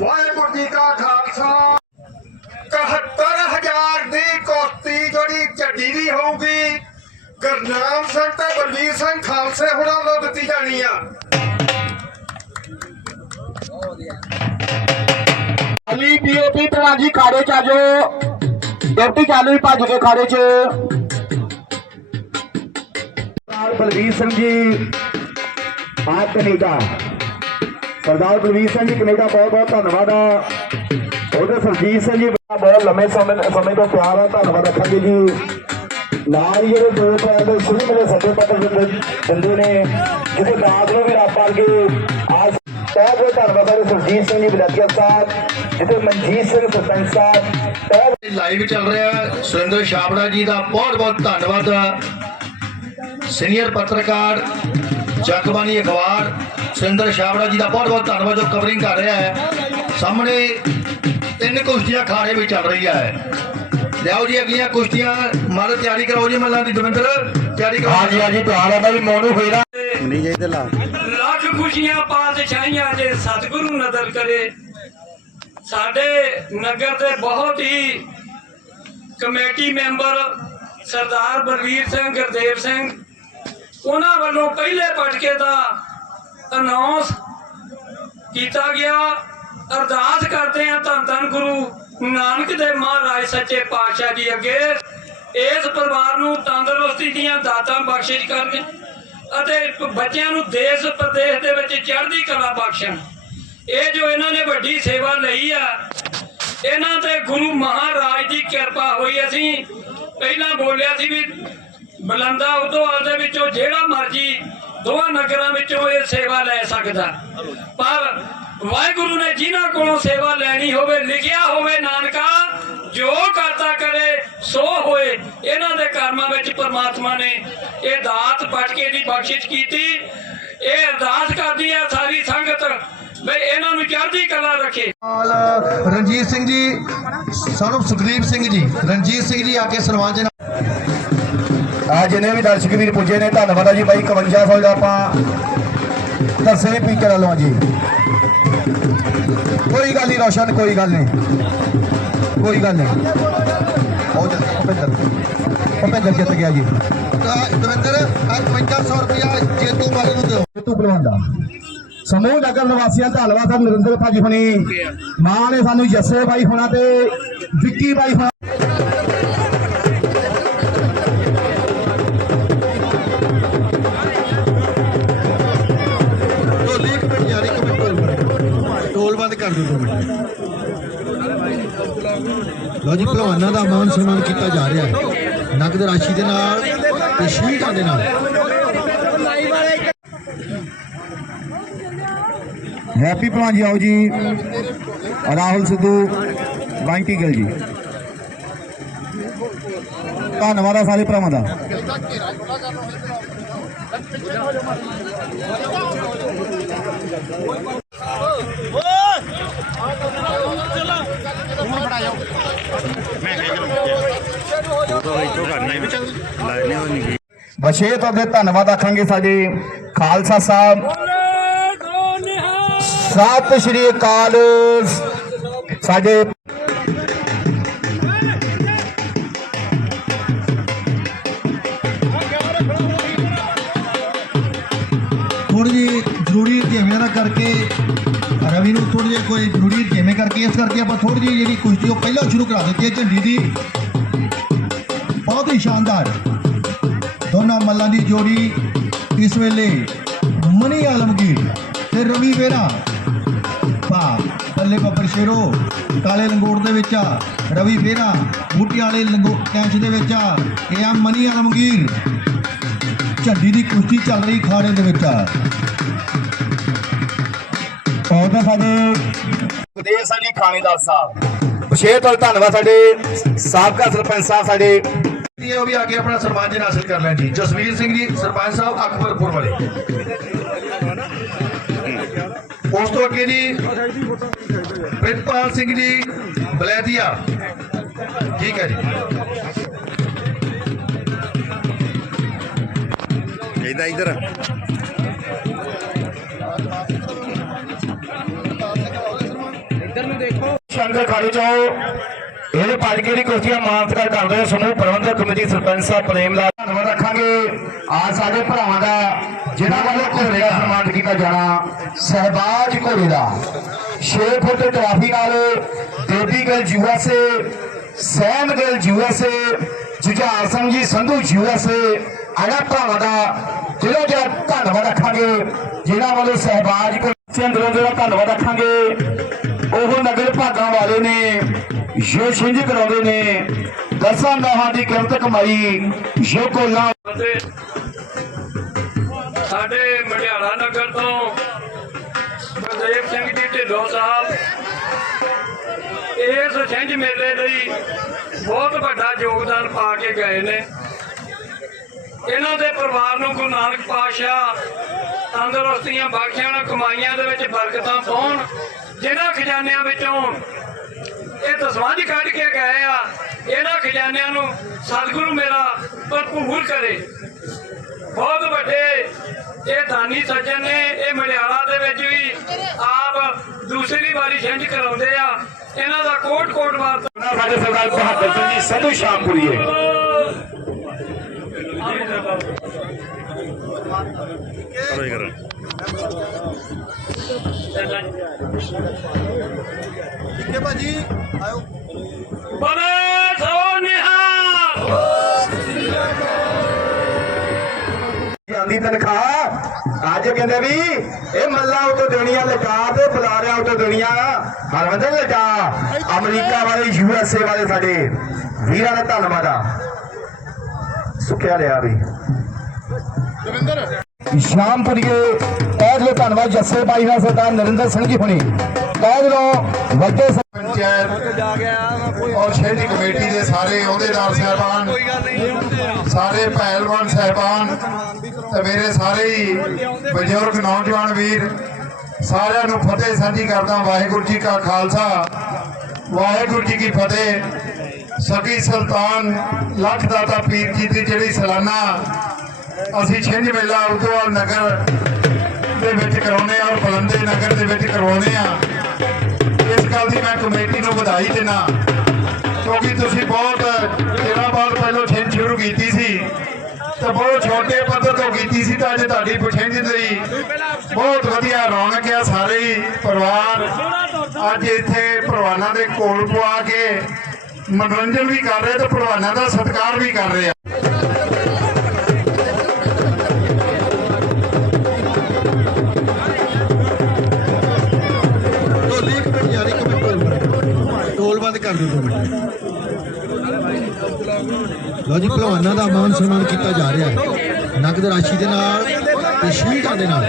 ਵਾਹਿਗੁਰੂ ਜੀ ਕਾ ਖਾਲਸਾ। 71000 ਦੀ ਕੁਸ਼ਤੀ ਜਿਹੜੀ ਝੱਡੀ ਦੀ ਹੋਊਗੀ ਗੁਰਨਾਮ ਸਿੰਘ ਤੇ ਬਲਵੀਰ ਸਿੰਘ ਖਾਲਸੇ ਹੁਣਾਂ ਨੂੰ ਦਿੱਤੀ ਜਾਣੀ ਆ। ਅਲੀ ਪੀਓਪੀ ਭਰਾ ਜੀ ਖਾੜੇ ਚ ਆਜੋ ਡਿਊਟੀ ਚਾਲੂ ਹੀ ਭੱਜ ਕੇ ਖਾੜੇ ਚ। ਬਲਵੀਰ ਸਿੰਘ ਜੀ ਆਪ ਕਨੇਡਾ। ਸਰਦਾਰ ਬਲਵੀਰ ਸਿੰਘ ਜੀ ਕਨੇਡਾ, ਬਹੁਤ ਬਹੁਤ ਧੰਨਵਾਦ ਆ। ਉਹਦੇ ਸਰਜੀਤ ਸਿੰਘ ਜੀ ਬਹੁਤ ਲੰਮੇ ਸਮੇਂ ਸਮੇਂ ਤੋਂ ਪਿਆਰ ਆ, ਧੰਨਵਾਦ ਰੱਖਾਂਗੇ ਜੀ। ਨਾਲ ਜਿਹੜੇ ਦੋ ਪੈਰ ਦੇ ਸ਼ੁਰੂ ਮੇਰੇ ਸੱਜੇ ਪੱਤਰ ਦਿੰਦੇ ਦਿੰਦੇ ਨੇ, ਜਿਹਦੇ ਦਾਦ ਨੂੰ ਵੀ ਰੱਬ ਕੇ ਆਜ ਬਹੁਤ ਬਹੁਤ ਧੰਨਵਾਦ ਹੈ ਸਰਜੀਤ ਸਿੰਘ ਜੀ ਵਿਦਿਆਰਥੀ ਸਾਹਿਬ ਜਿੱਥੇ ਮਨਜੀਤ ਸਿੰਘ ਸਰਪੰਚ ਸਾਹਿਬ। ਲਾਈਵ ਚੱਲ ਰਿਹਾ ਹੈ। ਸੁਰਿੰਦਰ ਛਾਬੜਾ ਜੀ ਦਾ ਬਹੁਤ ਬਹੁਤ ਧੰਨਵਾਦ ਸੀਨੀਅਰ ਪੱਤਰਕਾਰ ਜਗਬਾਣੀ ਅਖਬਾਰ ਸੁਰਿੰਦਰ ਛਾਬੜਾ ਜੀ ਦਾ ਬਹੁਤ ਬਹੁਤ ਧੰਨਵਾਦ ਜੋ ਕਵਰਿੰਗ ਕਰ ਰਿਹਾ ਹੈ। ਸਾਹਮਣੇ ਤਿੰਨ ਕੁਸ਼ਤੀਆਂ ਖਾੜੇ ਵਿੱਚ ਚੱਲ ਰਹੀਆਂ ਹੈ। ਲਿਆਓ ਜੀ ਅਗਲੀਆਂ ਕੁਸ਼ਤੀਆਂ ਮਾਲ ਤਿਆਰੀ ਕਰਾਓ ਜੀ ਮੱਲਾਂ ਦੀ ਦਵਿੰਦਰ ਤਿਆਰੀ ਕਰੋ ਹਾਂਜੀ ਹਾਂਜੀ ਪਿਆਰ ਹੈ ਵੀ ਮੋਨੂ ਫੇਰਾ। ਲੱਖ ਖੁਸ਼ੀਆਂ ਪਾਤਸ਼ਾਹੀਆਂ ਜੇ ਸਤਿਗੁਰੂ ਨਦਰ ਕਰੇ। ਸਾਡੇ ਨਗਰ ਦੇ ਬਹੁਤ ਹੀ ਕਮੇਟੀ ਮੈਂਬਰ ਸਰਦਾਰ ਬਲਵੀਰ ਸਿੰਘ ਗੁਰਦੇਵ ਸਿੰਘ ਉਹਨਾਂ ਵੱਲੋਂ ਪਹਿਲੇ ਪਟਕੇ ਦਾ ਅਨਾਉਂਸ ਕੀਤਾ ਗਿਆ। ਅਰਦਾਸ ਕਰਦੇ ਹਾਂ ਧੰਨ ਧੰਨ ਗੁਰੂ ਨਾਨਕ ਦੇਵ ਮਹਾਰਾਜ ਸੱਚੇ ਪਾਤਸ਼ਾਹ ਜੀ ਅੱਗੇ। ਇਸ ਪਰਿਵਾਰ ਨੂੰ ਤੰਦਰੁਸਤੀ ਦੀਆਂ ਦਾਤਾਂ ਬਖਸ਼ਿਸ਼ ਕਰਨ ਅਤੇ ਬੱਚਿਆਂ ਨੂੰ ਦੇਸ਼ ਪ੍ਰਦੇਸ਼ ਦੇ ਵਿੱਚ ਚੜ੍ਹਦੀ ਕਲਾ ਬਖਸ਼ਣ। ਇਹ ਜੋ ਇਹਨਾਂ ਨੇ ਵੱਡੀ ਸੇਵਾ ਲਈ ਆ, ਇਹਨਾਂ ਤੇ ਗੁਰੂ ਮਹਾਰਾਜ ਦੀ ਕਿਰਪਾ ਹੋਈ। ਅਸੀਂ ਪਹਿਲਾਂ ਬੋਲਿਆ ਸੀ ਵੀ ਬਲੰਦਾ ਉਦੋਵਾਲ ਦੇ ਵਿੱਚੋਂ ਜਿਹੜਾ ਮਰਜ਼ੀ ਦੋਵਾਂ ਨਗਰਾਂ ਵਿੱਚੋਂ ਇਹ ਸੇਵਾ ਲੈ ਸਕਦਾ। ਪਰ ਵਾਹਿਗੁਰੂ ਨੇ ਜਿਨ੍ਹਾਂ ਕੋਲੋਂ ਸੇਵਾ ਲੈਣੀ ਹੋਵੇ, ਲਿਖਿਆ ਹੋਵੇ ਨਾਨਕਾ, ਜੋ ਕਰਤਾ ਕਰੇ, ਸੋ ਹੋਏ। ਇਹਨਾਂ ਦੇ ਕਰਮਾਂ ਵਿੱਚ ਪ੍ਰਮਾਤਮਾ ਨੇ ਇਹ ਦਾਤ ਪਟਕੇ ਦੀ ਬਖਸ਼ਿਸ਼ ਕੀਤੀ। ਇਹ ਅਰਦਾਸ ਕਰਦੀ ਹੈ ਸਾਰੀ ਸੰਗਤ ਵੀ ਇਹਨਾਂ ਨੂੰ ਚੜ੍ਹਦੀ ਕਲਾ ਰੱਖੇ। ਰਣਜੀਤ ਸਿੰਘ ਜੀ ਸਾਨੂੰ ਸੁਖਦੀਪ ਸਿੰਘ ਜੀ, ਰਣਜੀਤ ਸਿੰਘ ਜੀ ਆ ਕੇ ਸਨਮਾਨ ਜਨਾ ਆ ਜਿਹਨੇ ਵੀ ਦਰਸ਼ਕ ਵੀਰ ਪੁੱਜੇ ਨੇ ਧੰਨਵਾਦ ਆ ਜੀ ਬਾਈ 5100 ਦਾ ਆਪਾਂ ਦਰਸੇ ਪੀਚਰ ਵਾਲੋਂ ਜੀ। ਕੋਈ ਗੱਲ ਨਹੀਂ ਰੋਸ਼ਨ ਕੋਈ ਗੱਲ ਨਹੀਂ ਕੋਈ ਗੱਲ ਨਹੀਂ ਉਹ ਭੁਪਿੰਦਰ। ਭੁਪਿੰਦਰ ਜਿੱਤ ਗਿਆ ਜੀ। ਦਵਿੰਦਰ 5500 ਰੁਪਇਆ ਜੇਤੂ ਵਾਲੇ ਨੂੰ ਦਿਓ। ਤੂੰ ਬਲਵੰਦਾ ਸਮੂਹ ਨਗਰ ਨਿਵਾਸੀਆਂ ਧੰਨਵਾਦ ਸਰ ਨਰਿੰਦਰ ਭਾਜੀ ਹੁਣੀ। ਮਾਂ ਨੇ ਸਾਨੂੰ ਜੱਸੇ ਬਾਈ ਹੋਣਾ ਤੇ ਵਿੱਕੀ ਬਾਈ लो जी भलवाना का मान सम्मान किया जा रहा है नगद राशि के नीटा हैप्पी भलवान जी आओ जी राहुल सिद्धू बैंकी गिल जी धनबाद है सारे भावों का ਬਸ਼ੇ ਤੁਹਾਡੇ ਧੰਨਵਾਦ ਆਖਾਂਗੇ ਸਾਡੇ ਖਾਲਸਾ ਸਾਹਿਬ। ਸਤਿ ਸ਼੍ਰੀ ਅਕਾਲ। ਸਾਡੇ ਥੋੜੀ ਜਿਹੀ ਜ਼ਰੂਰੀ ਧੀਮਿਆਂ ਦਾ ਕਰਕੇ, ਰਵੀ ਨੂੰ ਥੋੜੀ ਜਿਹੀ ਕੋਈ ਜ਼ਰੂਰੀ ਧੀਮੇ ਕਰਕੇ, ਇਸ ਕਰਕੇ ਆਪਾਂ ਥੋੜੀ ਜਿਹੀ ਜਿਹੜੀ ਕੁਸ਼ਤੀ ਉਹ ਪਹਿਲਾਂ ਸ਼ੁਰੂ ਕਰਾ ਦਿੱਤੀ ਹੈ ਝੰਡੀ ਦੀ। ਹੀ ਸ਼ਾਨਦਾਰ। ਦੋਨਾਂ ਮੱਲਾਂ ਦੀ ਜੋੜੀ ਇਸ ਵੇਲੇ ਮਨੀ ਆਲਮਗੀਰ ਤੇ ਰਵੀ ਵੇਰਾ। ਵਾਹ ਬੱਲੇ ਬੱਬਰ ਸ਼ੇਰੋ ਕਾਲੇ ਲੰਗੋਟ ਦੇ ਵਿੱਚ ਆ ਰਵੀ ਵੇਰਾ ਬੂਟੀ ਵਾਲੇ ਲੰਗੋ ਕੈਂਚ ਦੇ ਵਿੱਚ ਆ ਇਹ ਆ ਮਨੀ ਆਲਮਗੀਰ। ਝੰਡੀ ਦੀ ਕੁਸ਼ਤੀ ਚੱਲ ਰਹੀ ਖਾੜੇ ਦੇ ਵਿੱਚ ਆ। ਬਹੁਤ ਸਾਡੇ ਵਿਦੇਸ਼ ਸਾਡੀ ਖਾਣੇਦਾਰ ਸਾਹਿਬ। ਵਿਸ਼ੇਸ਼ ਤੌਰ ਤੇ ਧੰਨਵਾਦ ਸਾਡੇ ਸਾਬਕਾ ਸਰਪੰਚ ਸਾਹਿਬ ਸਾਡੇ ਕੀਤੀ ਹੈ ਉਹ ਵੀ ਆ ਕੇ ਆਪਣਾ ਸਨਮਾਨ ਹਾਸਲ ਕਰ ਲੈਣ ਜੀ। ਜਸਵੀਰ ਸਿੰਘ ਜੀ ਸਰਪੰਚ ਸਾਹਿਬ ਅਕਬਰਪੁਰ ਵਾਲੇ। ਉਸ ਤੋਂ ਅੱਗੇ ਜੀ ਪ੍ਰਿਤਪਾਲ ਸਿੰਘ ਜੀ ਬਲੈਦੀਆ। ਠੀਕ ਹੈ ਜੀ। ਇਹਦਾ ਇਧਰ। ਇਧਰ ਨੂੰ ਦੇਖੋ। ਸ਼ੰਕਰ ਖਾਲੂ ਚਾਓ ਇਹਦੇ ਪੰਜ ਕੇ ਦੀ ਕੁਰਸੀਆਂ ਮਾਨਸਕਾਰ ਕਰਦੇ ਹੋਏ ਸਮੂਹ ਪ੍ਰਬੰਧਕ ਕਮੇਟੀ ਸਰਪੰਚ ਸਾਹਿਬ ਪ੍ਰੇਮ ਲਾਲ। ਧੰਨਵਾਦ ਰੱਖਾਂਗੇ। ਆ ਸਾਡੇ ਭਰਾਵਾਂ ਦਾ ਜਿਨ੍ਹਾਂ ਵੱਲੋਂ ਘੋੜੇ ਦਾ ਸਨਮਾਨ ਕੀਤਾ ਜਾਣਾ ਸਹਿਬਾਜ ਘੋੜੇ ਦਾ। 6 ਫੁੱਟ ਟਰਾਫੀ ਨਾਲ baby girl USA Sam girl USA Jujhar Singh ji Sandhu USA ਆਲਾ ਭਰਾਵਾਂ ਦਾ ਦਿਲੋਂ ਜਿਹੜਾ ਧੰਨਵਾਦ ਰੱਖਾਂਗੇ ਜਿਨ੍ਹਾਂ ਵੱਲੋਂ ਸਹਿਬਾਜ ਘੋੜੇ ਅੰਦਰੋਂ ਜਿਹੜਾ ਧੰਨਵਾਦ ਰੱਖਾਂਗੇ। ਉਹ ਨਗਰ ਭਾਗਾਂ ਵਾਲੇ ਨੇ ਜੋ ਛਿੰਝ ਕਰਾਉਂਦੇ ਨੇ, ਦਸਾਂ ਨਾਹਾਂ ਦੀ ਕਿਰਤ ਕਮਾਈ, ਜੋ ਕੋਲਾ ਅਤੇ ਸਾਡੇ ਮੜਿਆਲਾ ਨਗਰ ਤੋਂ ਬਲਦੇਵ ਸਿੰਘ ਜੀ ਢਿੱਲੋਂ ਸਾਹਿਬ, ਇਸ ਛਿੰਝ ਮੇਲੇ ਲਈ ਬਹੁਤ ਵੱਡਾ ਯੋਗਦਾਨ ਪਾ ਕੇ ਗਏ ਨੇ। ਇਹਨਾਂ ਦੇ ਪਰਿਵਾਰ ਨੂੰ ਗੁਰੂ ਨਾਨਕ ਪਾਤਸ਼ਾਹ ਤੰਦਰੁਸਤੀਆਂ ਬਖਸ਼ਣ, ਕਮਾਈਆਂ ਦੇ ਵਿੱਚ ਬਰਕਤਾਂ ਪਾਉਣ ਜਿਹਨਾਂ ਖਜ਼ਾਨਿਆਂ ਵਿੱਚੋਂ ਇਹ ਤਸਵਾਂਝ ਕੱਢ ਕੇ ਗਏ ਆ, ਇਹਨਾਂ ਖਜ਼ਾਨਿਆਂ ਨੂੰ ਸਤਿਗੁਰੂ ਮੇਰਾ ਭਰਪੂਰ ਕਰੇ। ਬਹੁਤ ਵੱਡੇ ਇਹ ਦਾਨੀ ਸੱਜਣ ਨੇ, ਇਹ ਮਲਿਆਲਾ ਦੇ ਵਿੱਚ ਵੀ ਆਪ ਦੂਸਰੀ ਵਾਰੀ ਛਿੰਝ ਕਰਾਉਂਦੇ ਆ। ਇਹਨਾਂ ਦਾ ਕੋਟ ਕੋਟ ਵਾਰ ਸਾਡੇ ਸਰਦਾਰ ਬਹਾਦਰ ਸਿੰਘ ਜੀ ਸੰਧੂ ਸ਼ਾਮਪੁਰੀਏ ਠੀਕ ਹੈ ਭਾਜੀ ਆਇਓ। ਬਲੇ ਸੋ ਨਿਹਾਲ ਜਾਂਦੀ ਤਨਖਾਹ ਅੱਜ ਕਹਿੰਦੇ ਵੀ ਇਹ ਮੱਲਾ ਉਤੋਂ ਦੇਣੀਆਂ ਲਟਾ ਤੇ ਬੁਲਾਰਿਆ ਉਤੋਂ ਦੇਣੀਆਂ। ਹਰਵੰਦਰ ਲਟਾ ਅਮਰੀਕਾ ਵਾਲੇ ਯੂਐਸਏ ਵਾਲੇ ਸਾਡੇ। ਵੀਰਾਂ ਦਾ ਧੰਨਵਾਦ ਆ। ਸੁੱਕਿਆ ਲਿਆ ਵੀ। ਸ਼ਾਮਪੁਰੀਏ ਤਹਿ ਦਿਲੋਂ ਧੰਨਵਾਦ ਜੱਸੇ ਬਾਈ ਦਾ ਸਰਦਾਰ ਨਰਿੰਦਰ ਸਿੰਘ ਜੀ ਹੁਣੀ। ਤਹਿ ਦਿਲੋਂ ਵੱਡੇ ਪੰਚਾਇਤ ਔਰ ਸ਼ਹਿਰੀ ਕਮੇਟੀ ਦੇ ਸਾਰੇ ਅਹੁਦੇਦਾਰ ਸਾਹਿਬਾਨ ਸਾਰੇ ਪਹਿਲਵਾਨ ਸਾਹਿਬਾਨ ਤੇ ਮੇਰੇ ਸਾਰੇ ਹੀ ਬਜ਼ੁਰਗ ਨੌਜਵਾਨ ਵੀਰ ਸਾਰਿਆਂ ਨੂੰ ਫਤਿਹ ਸਾਂਝੀ ਕਰਦਾ ਵਾਹਿਗੁਰੂ ਜੀ ਕਾ ਖਾਲਸਾ। ਵਾਹਿਗੁਰੂ ਜੀ ਕੀ ਫਤਿਹ। ਸਗੀ ਸੁਲਤਾਨ ਲੱਖ ਦਾਤਾ ਪੀਰ ਜੀ ਦੀ ਜਿਹੜੀ ਸਾਲਾਨਾ ਅਸੀਂ ਛਿੰਝ ਮੇਲਾ ਉਦੋਵਾਲ ਨਗਰ ਦੇ ਵਿੱਚ ਕਰਾਉਂਦੇ ਆ ਔਰ ਬਲੰਦੇ ਨਗਰ ਦੇ ਵਿੱਚ ਕਰਵਾਉਂਦੇ ਆ ਇਸ ਗੱਲ ਦੀ ਮੈਂ ਕਮੇਟੀ ਨੂੰ ਵਧਾਈ ਦੇਣਾ ਕਿਉਂਕਿ ਤੁਸੀਂ ਬਹੁਤ ਜਿਹੜਾ ਬਾਅਦ ਪਹਿਲਾਂ ਛਿੰਝ ਸ਼ੁਰੂ ਕੀਤੀ ਸੀ। ਤੇ ਬਹੁਤ ਛੋਟੇ ਪੱਧਰ ਤੋਂ ਕੀਤੀ ਸੀ ਤਾਂ ਅੱਜ ਤੁਹਾਡੀ ਪਛਿੰਝ ਲਈ ਬਹੁਤ ਵਧੀਆ ਰੌਣਕ ਆ, ਸਾਰੇ ਹੀ ਪਰਿਵਾਰ ਅੱਜ ਇੱਥੇ ਪਰਵਾਨਾ ਦੇ ਕੋਲ ਪਵਾ ਕੇ ਮਨੋਰੰਜਨ ਵੀ ਕਰ ਰਹੇ ਤੇ ਪਰਵਾਨਾ ਦਾ ਸਤਿਕਾਰ ਵੀ ਕਰ ਰਹੇ ਲਓ ਜੀ, ਭਲਵਾਨਾਂ ਦਾ ਮਾਨ ਸਨਮਾਨ ਕੀਤਾ ਜਾ ਰਿਹਾ ਹੈ। ਨਗਦ ਰਾਸ਼ੀ ਦੇ ਨਾਲ ਤੇ ਸ਼ਹੀਦਾਂ ਦੇ ਨਾਲ।